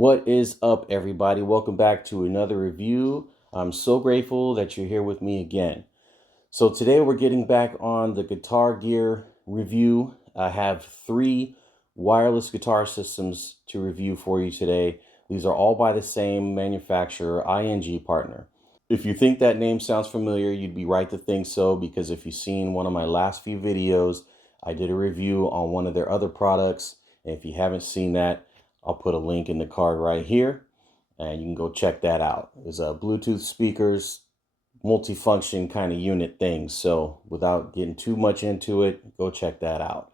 What is up, everybody? Welcome back to another review. I'm so grateful that you're here with me again. So today we're getting back on the guitar gear review. I have 3 wireless guitar systems to review for you today. These are all by the same manufacturer, Ingpartner. If you think that name sounds familiar, you'd be right to think so, because if you've seen one of my last few videos, I did a review on one of their other products. And if you haven't seen that, I'll put a link in the card right here, and you can go check that out. It's a Bluetooth speakers, multifunction kind of unit thing. So without getting too much into it, go check that out.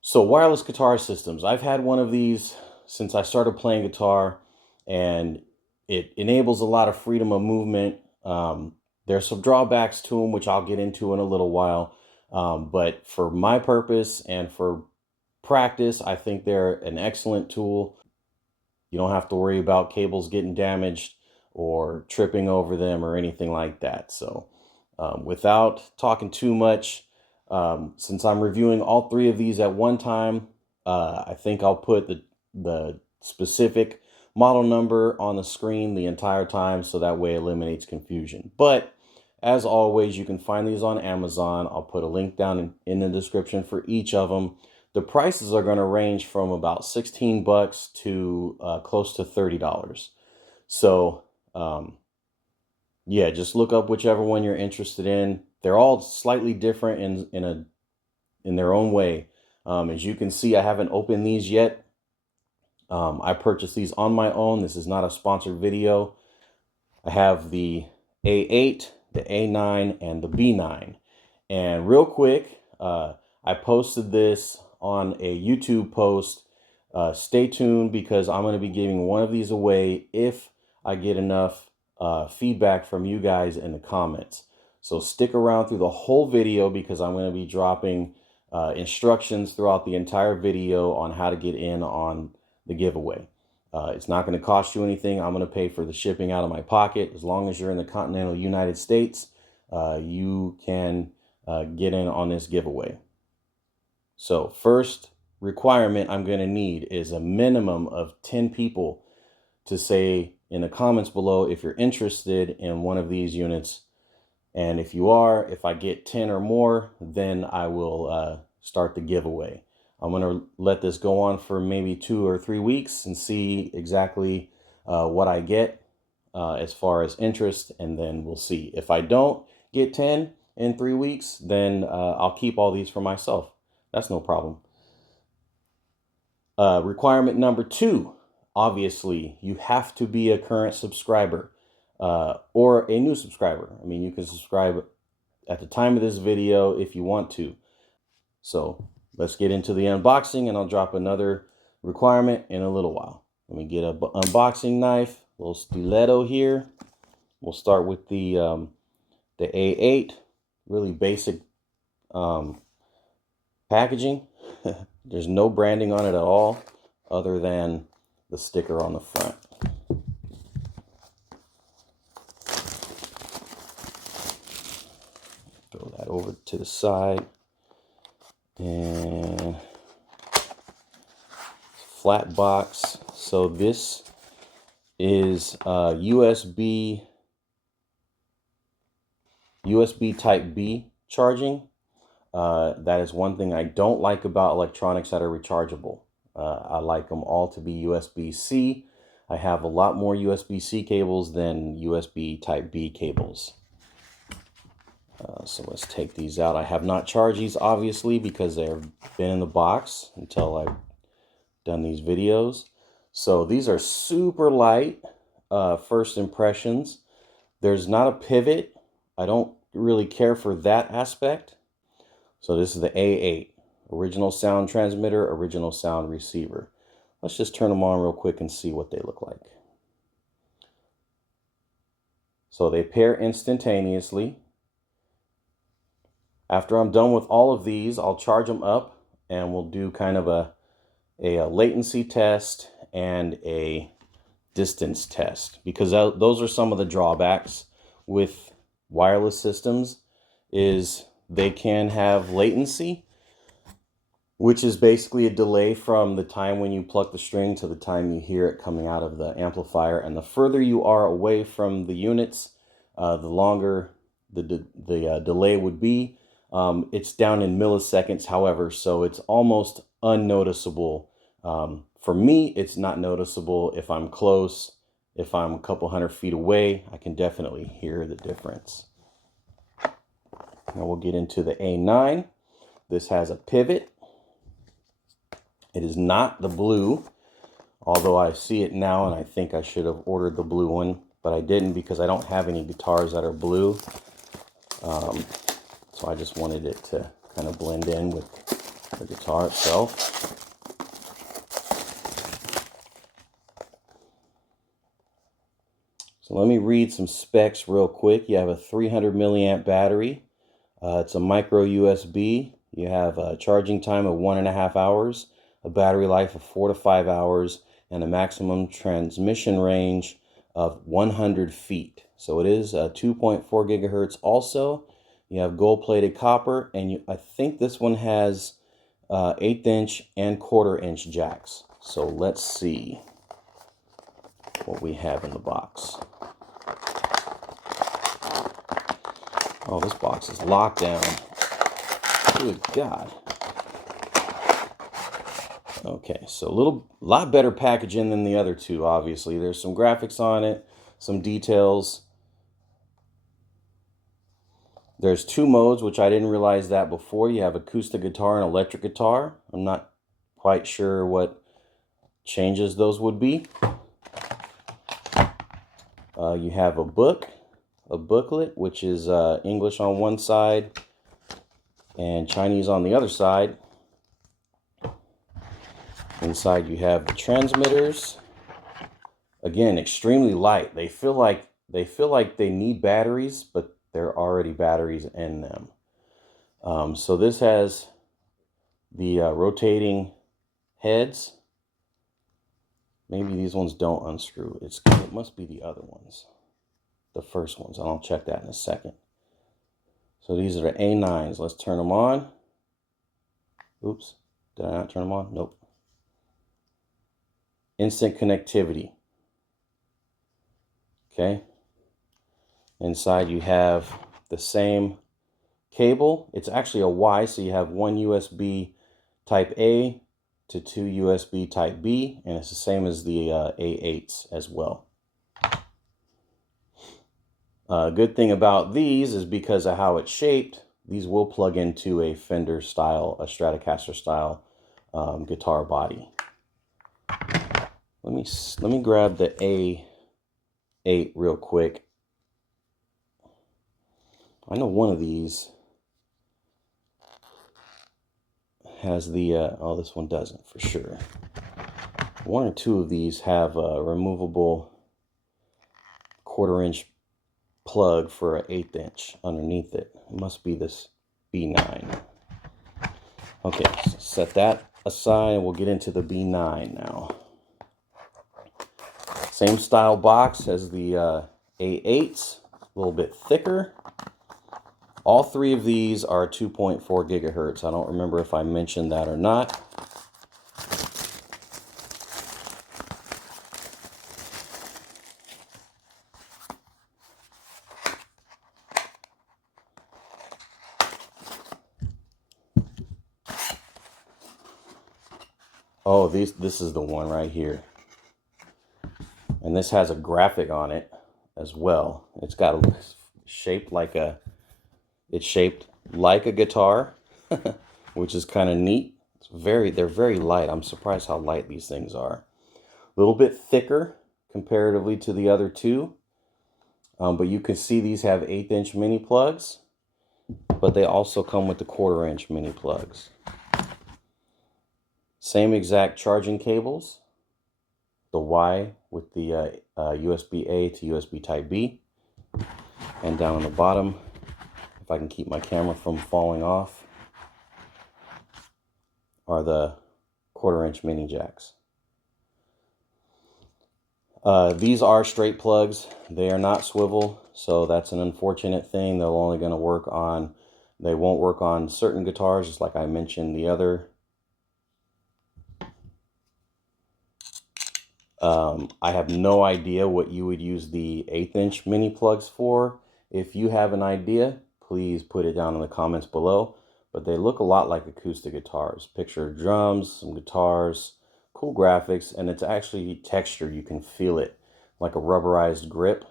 So wireless guitar systems. I've had one of these since I started playing guitar, and it enables a lot of freedom of movement. There's some drawbacks to them, which I'll get into in a little while. But for my purpose and for practice, I think they're an excellent tool. You don't have to worry about cables getting damaged or tripping over them or anything like that. So without talking too much, since I'm reviewing all 3 of these at one time, I think I'll put the specific model number on the screen the entire time, so that way it eliminates confusion. But as always, you can find these on Amazon. I'll put a link down in the description for each of them. The prices are going to range from about 16 bucks to close to $30. So yeah, just look up whichever one you're interested in. They're all slightly different in their own way. As you can see, I haven't opened these yet. I purchased these on my own. This is not a sponsored video. I have the A8, the A9, and the B9. And real quick, I posted this on a YouTube post. Stay tuned, because I'm going to be giving one of these away if I get enough feedback from you guys in the comments. So stick around through the whole video, because I'm going to be dropping instructions throughout the entire video on how to get in on the giveaway. It's not going to cost you anything. I'm going to pay for the shipping out of my pocket. As long as you're in the continental United States, you can get in on this giveaway. So first requirement I'm going to need is a minimum of 10 people to say in the comments below if you're interested in one of these units. And if you are, if I get 10 or more, then I will start the giveaway. I'm going to let this go on for maybe 2 or 3 weeks and see exactly what I get as far as interest, and then we'll see. If I don't get 10 in 3 weeks, then I'll keep all these for myself. That's no problem. Requirement number 2, obviously, you have to be a current subscriber or a new subscriber. I mean, you can subscribe at the time of this video if you want to. So let's get into the unboxing, and I'll drop another requirement in a little while. Let me get an unboxing knife, a little stiletto here. We'll start with the A8, really basic packaging. There's no branding on it at all, other than the sticker on the front. Throw that over to the side. And flat box. So this is USB type B charging. That is one thing I don't like about electronics that are rechargeable. I like them all to be USB-C. I have a lot more USB-C cables than USB type B cables. So let's take these out. I have not charged these, obviously, because they've been in the box until I've done these videos. So these are super light, first impressions. There's not a pivot. I don't really care for that aspect. So this is the A8, original sound transmitter, original sound receiver. Let's just turn them on real quick and see what they look like. So they pair instantaneously. After I'm done with all of these, I'll charge them up, and we'll do kind of a latency test and a distance test, because those are some of the drawbacks with wireless systems, is they can have latency. which is basically a delay from the time when you pluck the string to the time you hear it coming out of the amplifier. And the further you are away from the units, the longer the delay would be. It's down in milliseconds, however, so it's almost unnoticeable. For me, it's not noticeable. If I'm close, if I'm a couple 100 feet away, I can definitely hear the difference. Now we'll get into the A9. This has a pivot. It is not the blue, although I see it now and I think I should have ordered the blue one, but I didn't because I don't have any guitars that are blue. So I just wanted it to kind of blend in with the guitar itself. So let me read some specs real quick. You have a 300 milliamp battery. It's a micro USB. You have a charging time of 1.5 hours, a battery life of 4 to 5 hours, and a maximum transmission range of 100 feet. So it is 2.4 gigahertz also. You have gold-plated copper, and I think this one has 1/8 inch and 1/4 inch jacks. So let's see what we have in the box. Oh, this box is locked down. Good God. Okay, so a lot better packaging than the other two, obviously. There's some graphics on it, some details. There's 2 modes, which I didn't realize that before. You have acoustic guitar and electric guitar. I'm not quite sure what changes those would be. You have a booklet, which is English on one side and Chinese on the other side. Inside you have the transmitters. Again, extremely light. They feel like they need batteries, but there are already batteries in them. So this has the rotating heads. Maybe these ones don't unscrew. It must be the other ones, the first ones. I'll check that in a second. So these are the A9s. Let's turn them on. Oops, did I not turn them on? Nope. Instant connectivity. Okay. Inside you have the same cable. It's actually a Y, so you have 1 USB type A to 2 USB type B, and it's the same as the A8s as well. Good thing about these is because of how it's shaped, these will plug into a Fender style, a Stratocaster style guitar body. Let me grab the A8 real quick. I know one of these has the, oh, this one doesn't for sure. 1 or 2 of these have a removable 1/4 inch plug for an 1/8 inch underneath it. It must be this B9. Okay, so set that aside and we'll get into the B9 now. Same style box as the A8s, a little bit thicker. All 3 of these are 2.4 gigahertz. I don't remember if I mentioned that or not. Oh, this is the one right here. And this has a graphic on it as well. It's got a shaped like a guitar, which is kind of neat. They're very light. I'm surprised how light these things are. A little bit thicker comparatively to the other 2. But you can see these have 1/8 inch mini plugs, but they also come with the 1/4 inch mini plugs. Same exact charging cables. The Y with the USB-A to USB type B. And down on the bottom, if I can keep my camera from falling off, are the 1/4 inch mini jacks. These are straight plugs. They are not swivel, so that's an unfortunate thing. They're only going to work on, they won't work on certain guitars, just like I mentioned the other I have no idea what you would use the 1/8" mini plugs for. If you have an idea, please put it down in the comments below. But they look a lot like acoustic guitars. Picture drums, some guitars, cool graphics, and it's actually texture. You can feel it like a rubberized grip.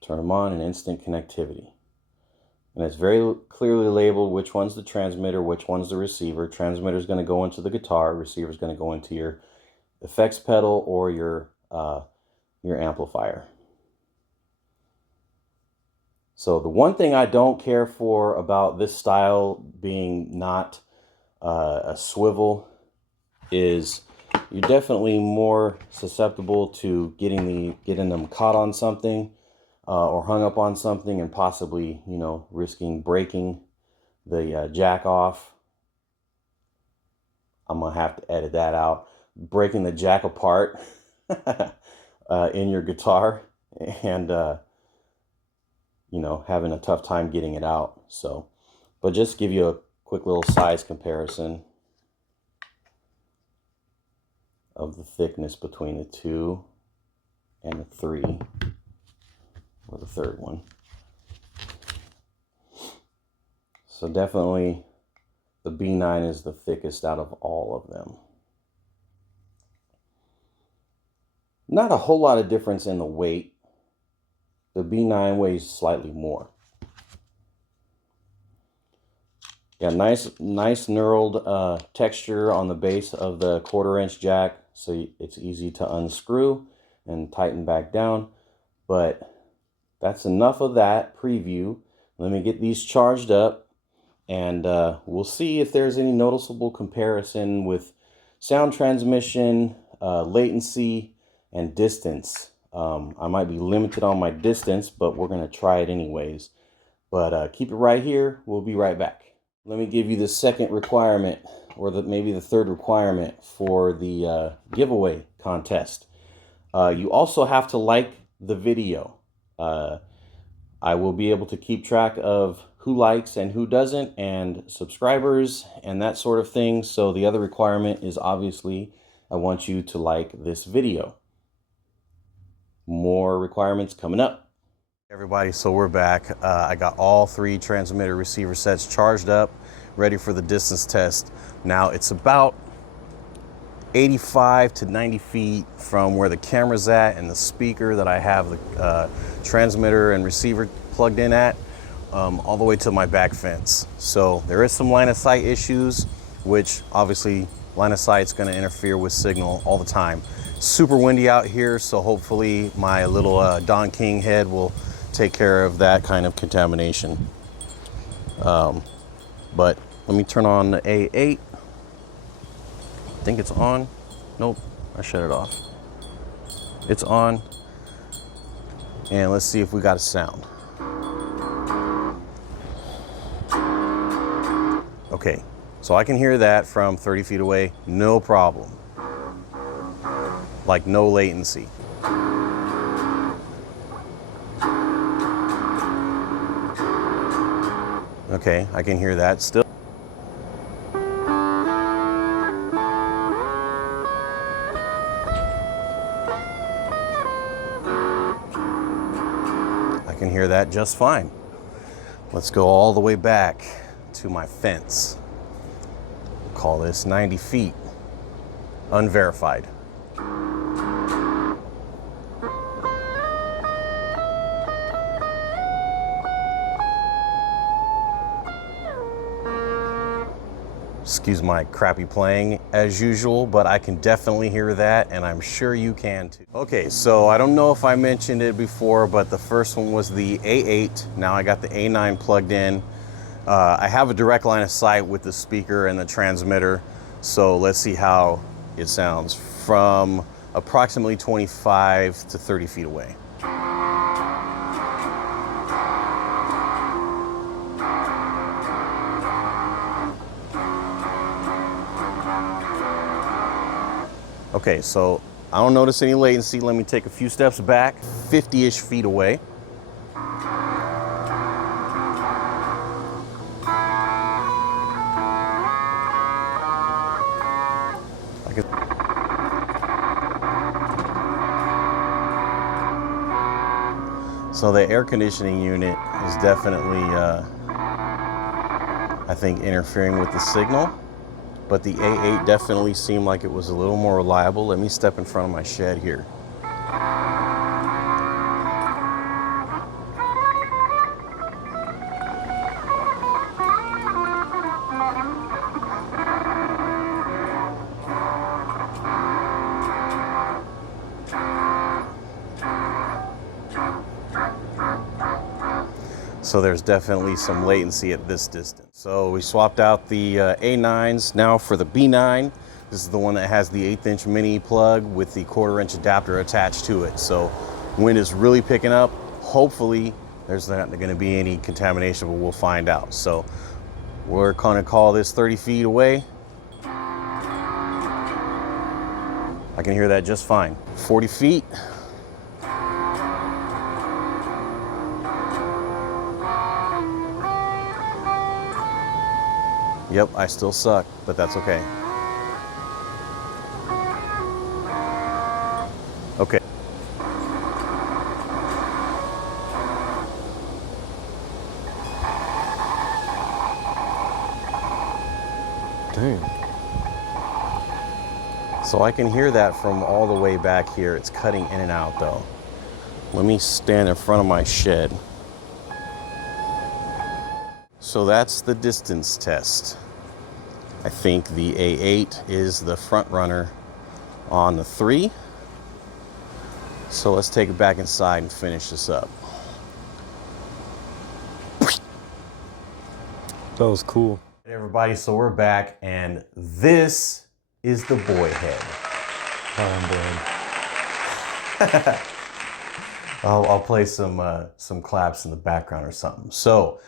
Turn them on and instant connectivity. And it's very clearly labeled which one's the transmitter, which one's the receiver. Transmitter is going to go into the guitar. Receiver is going to go into your effects pedal or your amplifier. So the one thing I don't care for about this style being not a swivel is you're definitely more susceptible to getting them caught on something or hung up on something, and possibly, you know, risking breaking the jack off. I'm gonna have to edit that out. Breaking the jack apart in your guitar, and you know, having a tough time getting it out. So, but just give you a quick little size comparison of the thickness between the 2 and the 3, or the third one. So definitely the B9 is the thickest out of all of them. Not a whole lot of difference in the weight. The B9 weighs slightly more. Yeah, nice knurled texture on the base of the 1/4" jack, so it's easy to unscrew and tighten back down. But that's enough of that preview. Let me get these charged up, and we'll see if there's any noticeable comparison with sound transmission, latency, and distance. I might be limited on my distance, but we're going to try it anyways. But keep it right here. We'll be right back. Let me give you the second requirement, or maybe the third requirement for the giveaway contest. You also have to like the video. I will be able to keep track of who likes and who doesn't, and subscribers and that sort of thing. So the other requirement is, obviously, I want you to like this video. More requirements coming up. Everybody, so we're back. I got all 3 transmitter receiver sets charged up, ready for the distance test. Now it's about 85 to 90 feet from where the camera's at and the speaker that I have the transmitter and receiver plugged in at, all the way to my back fence. So there is some line of sight issues, which obviously line of sight's going to interfere with signal all the time. Super windy out here, so hopefully my little Don King head will take care of that kind of contamination. But let me turn on the A8. I think it's on. Nope, I shut it off. It's on. And let's see if we got a sound. Okay, so I can hear that from 30 feet away, no problem. Like no latency. Okay, I can hear that still. I can hear that just fine. Let's go all the way back to my fence. We'll call this 90 feet, unverified. Excuse my crappy playing as usual, but I can definitely hear that, and I'm sure you can too. Okay, so I don't know if I mentioned it before, but the first one was the A8. Now I got the A9 plugged in. I have a direct line of sight with the speaker and the transmitter, so let's see how it sounds from approximately 25 to 30 feet away. Okay, so I don't notice any latency. Let me take a few steps back, 50-ish feet away. can. So the air conditioning unit is definitely, I think, interfering with the signal. But the A8 definitely seemed like it was a little more reliable. Let me step in front of my shed here. So there's definitely some latency at this distance. So we swapped out the A9s now for the B9. This is the one that has the 1/8 inch mini plug with the 1/4 inch adapter attached to it. So wind is really picking up. Hopefully there's not going to be any contamination, but we'll find out. So we're going to call this 30 feet away. I can hear that just fine. 40 feet. Yep, I still suck, but that's okay. Okay. Dang. So I can hear that from all the way back here. It's cutting in and out though. Let me stand in front of my shed. So that's the distance test. I think the A8 is the front runner on the 3. So let's take it back inside and finish this up. That was cool. Hey everybody, so we're back and this is the boy head. I'll play some claps in the background or something. So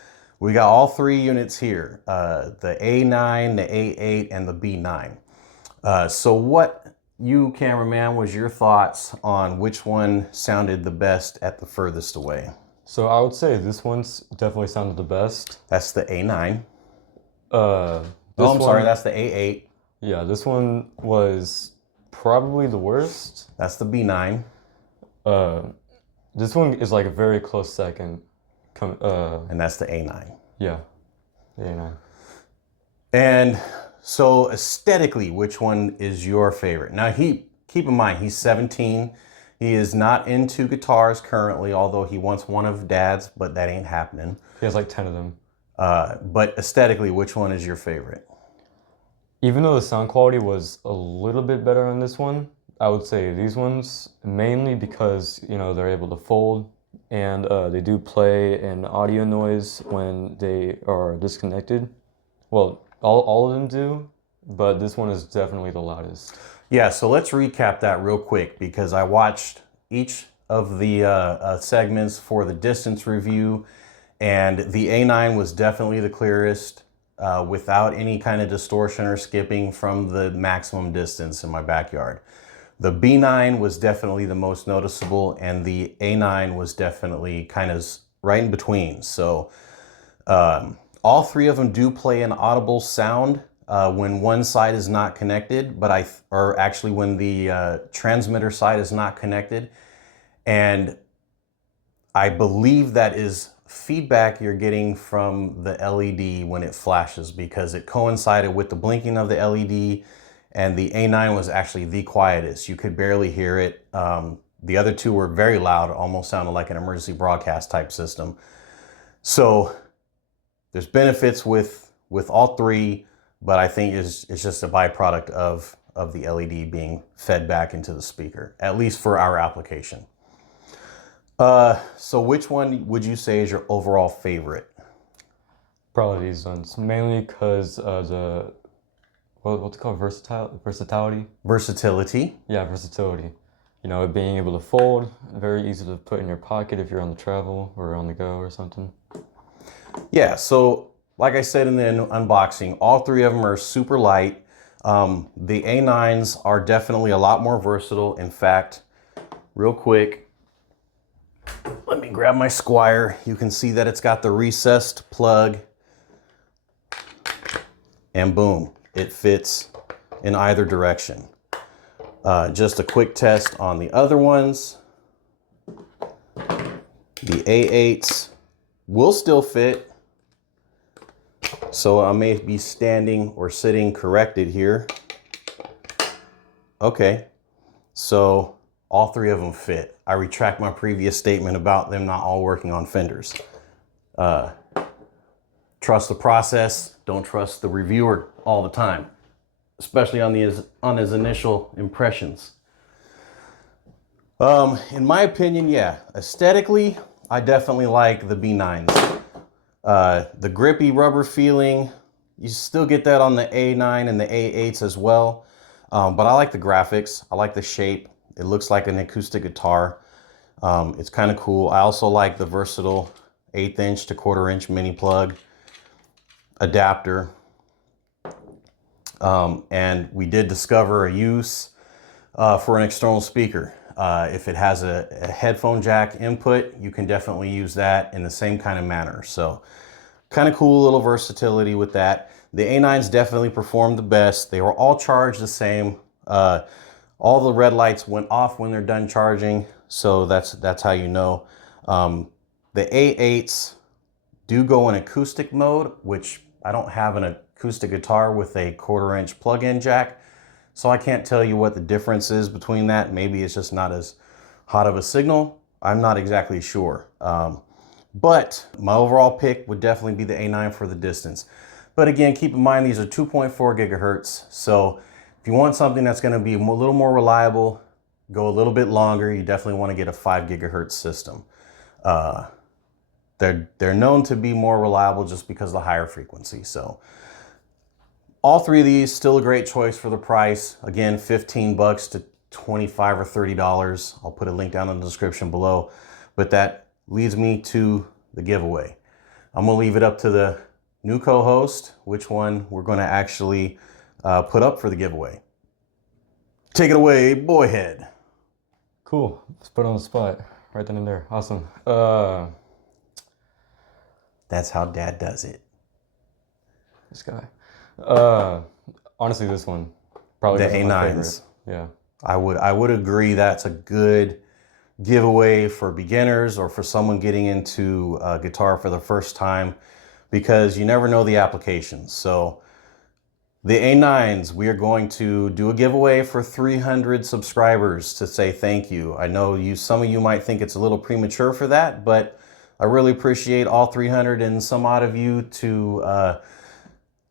we got all 3 units here, the A9, the A8, and the B9. So what, you cameraman, was your thoughts on which one sounded the best at the furthest away? So I would say this one's definitely sounded the best. That's the A9. Sorry, that's the A8. Yeah, this one was probably the worst. That's the B9. This one is like a very close second. And that's the A9. Yeah, the A9. And so aesthetically, which one is your favorite? Now, keep in mind, he's 17. He is not into guitars currently, although he wants one of Dad's, but that ain't happening. He has like 10 of them. But aesthetically, which one is your favorite? Even though the sound quality was a little bit better on this one, I would say these ones, mainly because, you know, they're able to fold and they do play an audio noise when they are disconnected. Well, all of them do, but this one is definitely the loudest. Yeah, so let's recap that real quick because I watched each of the segments for the distance review, and the A9 was definitely the clearest without any kind of distortion or skipping from the maximum distance in my backyard. The B9 was definitely the most noticeable, and the A9 was definitely kind of right in between. So all 3 of them do play an audible sound when one side is not connected, or actually when the transmitter side is not connected. And I believe that is feedback you're getting from the LED when it flashes, because it coincided with the blinking of the LED, and the A9 was actually the quietest. You could barely hear it. The other 2 were very loud, almost sounded like an emergency broadcast type system. So there's benefits with all 3, but I think it's just a byproduct of the LED being fed back into the speaker, at least for our application. So which one would you say is your overall favorite? Probably these ones, mainly because the what's it called, versatility. Versatility. Yeah, versatility. You know, it being able to fold, very easy to put in your pocket if you're on the travel or on the go or something. Yeah, so like I said in the unboxing, all 3 of them are super light. The A9s are definitely a lot more versatile. In fact, real quick, let me grab my Squire. You can see that it's got the recessed plug, and boom, it fits in either direction. Just a quick test on the other ones. The A8s will still fit. So I may be standing or sitting corrected here. Okay, so all three of them fit. I retract my previous statement about them not all working on fenders. Trust the process, don't trust the reviewer all the time, especially on his initial impressions. In my opinion, yeah, aesthetically, I definitely like the B9s. The grippy rubber feeling, you still get that on the A9 and the A8s as well. But I like the graphics. I like the shape. It looks like an acoustic guitar. It's kind of cool. I also like the versatile 1/8 inch to 1/4 inch mini plug adapter. And we did discover a use for an external speaker. If it has a headphone jack input, you can definitely use that in the same kind of manner. So kind of cool little versatility with that. The A9s definitely performed the best. They were all charged the same. All the red lights went off when they're done charging. So that's how you know. The A8s do go in acoustic mode, which I don't have an acoustic guitar with a 1/4 inch plug-in jack. So I can't tell you what the difference is between that. Maybe it's just not as hot of a signal. I'm not exactly sure. But my overall pick would definitely be the A9 for the distance. But again, keep in mind, these are 2.4 gigahertz. So if you want something that's going to be a little more reliable, go a little bit longer, you definitely want to get a 5 gigahertz system. They're known to be more reliable just because of the higher frequency. So all three of these, still a great choice for the price. Again, 15 bucks to 25 or $30. I'll put a link down in the description below. But that leads me to the giveaway. I'm gonna leave it up to the new co-host, which one we're gonna actually put up for the giveaway. Take it away, boyhead. Cool. Let's put it on the spot right then and there. Awesome. That's how Dad does it. This guy. Honestly, this one probably The my A9s. favorite. Yeah. I would agree that's a good giveaway for beginners or for someone getting into guitar for the first time, because you never know the applications. So the A9s, we are going to do a giveaway for 300 subscribers to say thank you. I know some of you might think it's a little premature for that, but I really appreciate all 300 and some odd of you to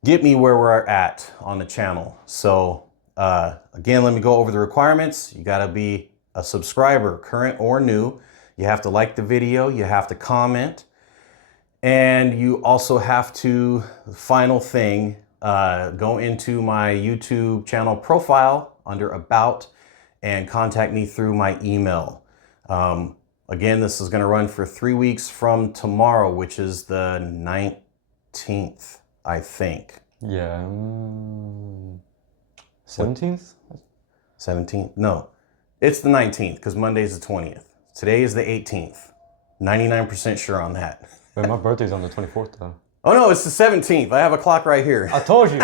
get me where we're at on the channel. So again, let me go over the requirements. You gotta be a subscriber, current or new. You have to like the video, you have to comment, and you also have to, final thing, go into my YouTube channel profile under About and contact me through my email. Again, this is gonna run for 3 weeks from tomorrow, which is the 19th. I think. Yeah. 17th? 17th? No, it's the 19th because Monday's the 20th. Today is the 18th. 99% sure on that. Wait, my birthday's on the 24th though. Oh no, it's the 17th. I have a clock right here. I told you.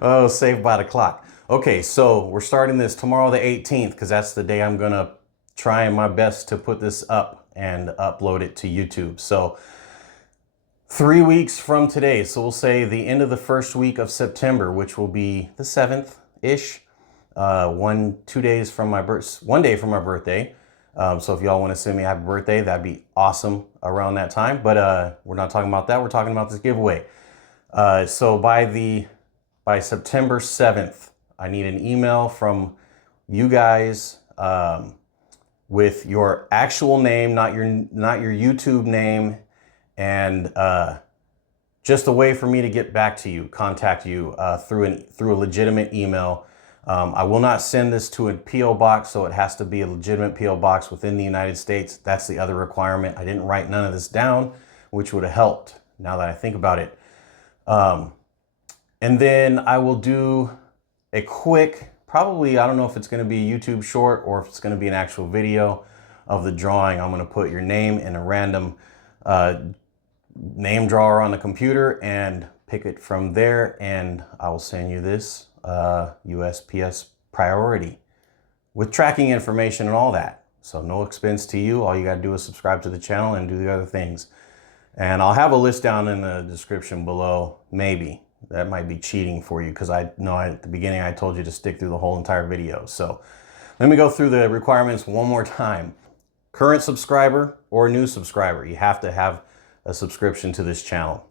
Oh, saved by the clock. Okay, so we're starting this tomorrow the 18th because that's the day I'm gonna try my best to put this up and upload it to YouTube. So 3 weeks from today, so we'll say the end of the first week of September, which will be the 7th-ish, 1 day from my birthday. So if y'all want to send me a happy birthday, that'd be awesome around that time. But we're not talking about that. We're talking about this giveaway. So by September 7th, I need an email from you guys with your actual name, not your YouTube name, and just a way for me to get back to you, contact you through a legitimate email. I will not send this to a P.O. box, so it has to be a legitimate P.O. box within the United States. That's the other requirement. I didn't write none of this down, which would have helped now that I think about it. And then I will do a quick, probably, I don't know if it's going to be a YouTube short or if it's going to be an actual video of the drawing. I'm going to put your name in a random name drawer on the computer and pick it from there, and I will send you this USPS priority with tracking information and all that. So no expense to you. All you got to do is subscribe to the channel and do the other things. And I'll have a list down in the description below. Maybe that might be cheating for you, because I know at the beginning I told you to stick through the whole entire video. So let me go through the requirements one more time. Current subscriber or new subscriber, you have to have a subscription to this channel.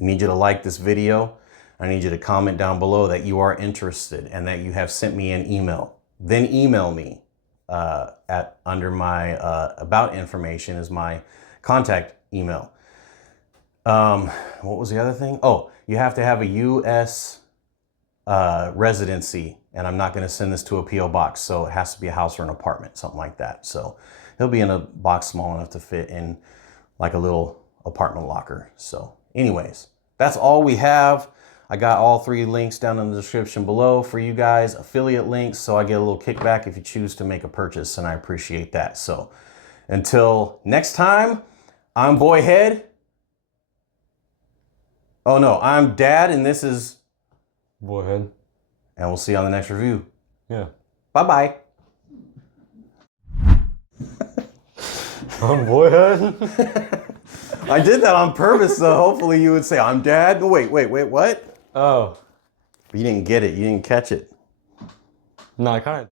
I need you to like this video. I need you to comment down below that you are interested and that you have sent me an email. Then email me under my about information is my contact email. What was the other thing? Oh, you have to have a U.S. Residency, and I'm not going to send this to a P.O. box, so it has to be a house or an apartment, something like that. So it'll be in a box small enough to fit in like a little apartment locker. So anyways, that's all we have. I got all 3 links down in the description below for you guys, affiliate links, so I get a little kickback if you choose to make a purchase, and I appreciate that. So until next time, I'm Boyhead. Oh no, I'm Dad, and this is Boyhead. And we'll see you on the next review. Yeah. Bye-bye. I'm Boyhead. I did that on purpose, so hopefully you would say, I'm Dad. No, wait, what? Oh. You didn't get it. You didn't catch it. No, I kind of...